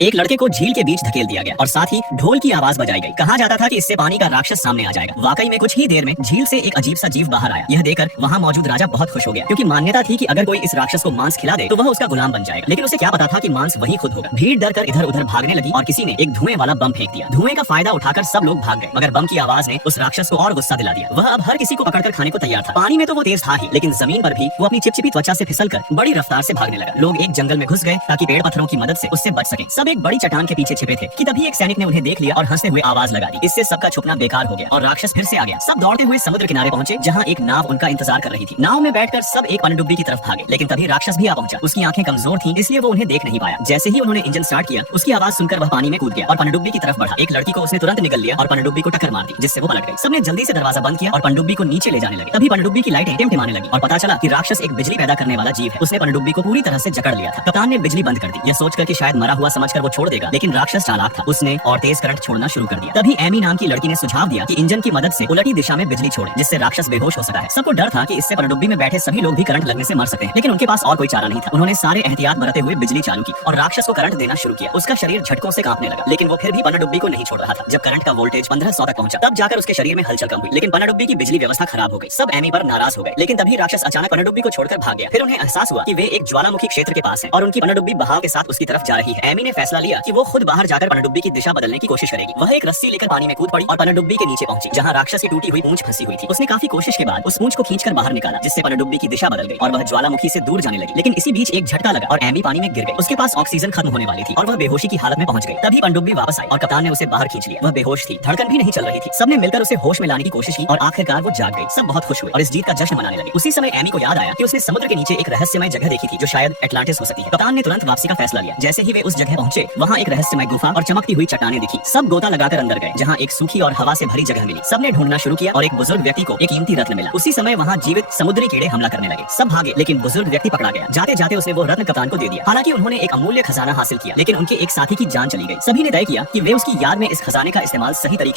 एक लड़के को झील के बीच धकेल दिया गया और साथ ही ढोल की आवाज बजाई गई। कहा जाता था कि इससे पानी का राक्षस सामने आ जाएगा। वाकई में कुछ ही देर में झील से एक अजीब सा जीव बाहर आया। यह देखकर वहाँ मौजूद राजा बहुत खुश हो गया, क्योंकि मान्यता थी कि अगर कोई इस राक्षस को मांस खिला दे तो वह उसका गुलाम बन जाएगा। लेकिन उसे क्या पता था कि मांस वही खुद होगा। भीड़ डर कर इधर उधर भागने लगी और किसी ने एक धुएं वाला बम फेंक दिया। धुएं का फायदा उठाकर सब लोग भाग गए, मगर बम की आवाज ने उस राक्षस को और गुस्सा दिला दिया। वह अब हर किसी को पकड़कर खाने को तैयार था। पानी में तो वो तेज था ही, लेकिन जमीन पर भी वो अपनी चिपचिपी त्वचा से फिसलकर बड़ी रफ्तार से भागने लगा। लोग एक जंगल में घुस गए ताकि पेड़ पत्थरों की मदद से उससे बच सके। सब एक बड़ी चट्टान के पीछे छिपे थे कि तभी एक सैनिक ने उन्हें देख लिया और हंसते हुए आवाज लगा दी। इससे सबका छुपना बेकार हो गया और राक्षस फिर से आ गया। सब दौड़ते हुए समुद्र किनारे पहुंचे, जहां एक नाव उनका इंतजार कर रही थी। नाव में बैठकर सब एक पनडुब्बी की तरफ भागे, लेकिन तभी राक्षस भी आ पहुंचा। उसकी आंखें कमजोर थीं, इसलिए वो उन्हें देख नहीं पाया। जैसे ही उन्होंने इंजन स्टार्ट किया, उसकी आवाज सुनकर वह पानी में कूद गया और पनडुब्बी की तरफ बढ़ा। एक लड़की को उसने तुरंत निगल लिया और पनडुब्बी को टक्कर मार दी, जिससे वो पलट गई। सबने जल्दी से दरवाजा बंद किया और पनडुब्बी को नीचे ले जाने लगे। तभी पनडुब्बी की लाइटें टिमटिमाने लगी और पता चला कि राक्षस एक बिजली पैदा करने वाला जीव है। उसने पनडुब्बी को पूरी तरह से जकड़ लिया था। कप्तान ने बिजली बंद कर दी, यह सोचकर कि शायद मरा हुआ समझकर वो छोड़ देगा, लेकिन राक्षस चालाक था। उसने और तेज करंट छोड़ना शुरू कर दिया। तभी एमी नाम की लड़की ने सुझाव दिया कि इंजन की मदद से उलटी दिशा में बिजली छोड़े, जिससे राक्षस बेहोश हो सकता है। सबको डर था कि इससे पनडुब्बी में बैठे सभी लोग भी करंट लगने से मर सकते हैं, लेकिन उनके पास और कोई चारा नहीं था। उन्होंने सारे एहतियात बरतते हुए बिजली चालू की और राक्षस को करंट देना शुरू किया। उसका शरीर झटकों से कांपने लगा, लेकिन वो फिर भी पनडुब्बी को नहीं छोड़ रहा था। जब करंट का वोल्टेज 1500 तक पहुंचा, तब जाकर उसके शरीर में हलचल कम हुई, लेकिन पनडुब्बी की बिजली व्यवस्था खराब हो गई। सब एमी पर नाराज हो गए, लेकिन तभी राक्षस अचानक पनडुब्बी को छोड़कर भाग गया। फिर उन्हें एहसास हुआ कि वे एक ज्वालामुखी क्षेत्र के पास हैं और उनकी पनडुब्बी बहाव के साथ उसकी तरफ जा रही है। एमी ने फैसला लिया कि वो खुद बाहर जाकर पनडुब्बी की दिशा बदलने की कोशिश करेगी। वह एक रस्सी लेकर पानी में कूद पड़ी और पनडुब्बी के नीचे पहुंची, जहां राक्षस की टूटी हुई पूंछ फंसी हुई थी। उसने काफी कोशिश के बाद उस पूंछ को खींचकर बाहर निकाला, जिससे पनडुब्बी की दिशा बदल गई और वह ज्वालामुखी से दूर जाने लगी। लेकिन इसी बीच एक झटका लगा और एमी पानी में गिर गई। उसके पास ऑक्सीजन खत्म होने वाली थी और वह बेहोशी की हालत में पहुंच गई। तभी पनडुब्बी वापस आई और कप्तान ने उसे बाहर खींच लिया। वह बेहोश थी, धड़कन भी नहीं चल रही थी। सबने मिलकर उसे होश में लाने की कोशिश की और आखिरकार वो जाग गई। सब बहुत खुश हुए और इस जीत का जश्न मनाने लगे। उसी समय एमी को याद आया कि उसने समुद्र के नीचे एक रहस्यमय जगह देखी थी, जो शायद एटलांटिस हो सकती है। कप्तान ने तुरंत वापसी का फैसला लिया। जैसे ही वे उस जगह पहुंचे, वहाँ एक रहस्यमय गुफा और चमकती हुई चट्टानें दिखी। सब गोता लगाकर अंदर गए, जहाँ एक सूखी और हवा से भरी जगह मिली। सबने ढूंढना शुरू किया और एक बुजुर्ग व्यक्ति को एक कीमती रत्न मिला। उसी समय वहाँ जीवित समुद्री कीड़े हमला करने लगे। सब भागे, लेकिन बुजुर्ग व्यक्ति पकड़ा गया। जाते जाते उसने वो रत्न कप्तान को दे दिया। हालांकि उन्होंने एक अमूल्य खजाना हासिल किया, लेकिन उनके एक साथी की जान चली गई। सभी ने तय किया कि वे उसकी याद में इस खजाने का इस्तेमाल सही तरीके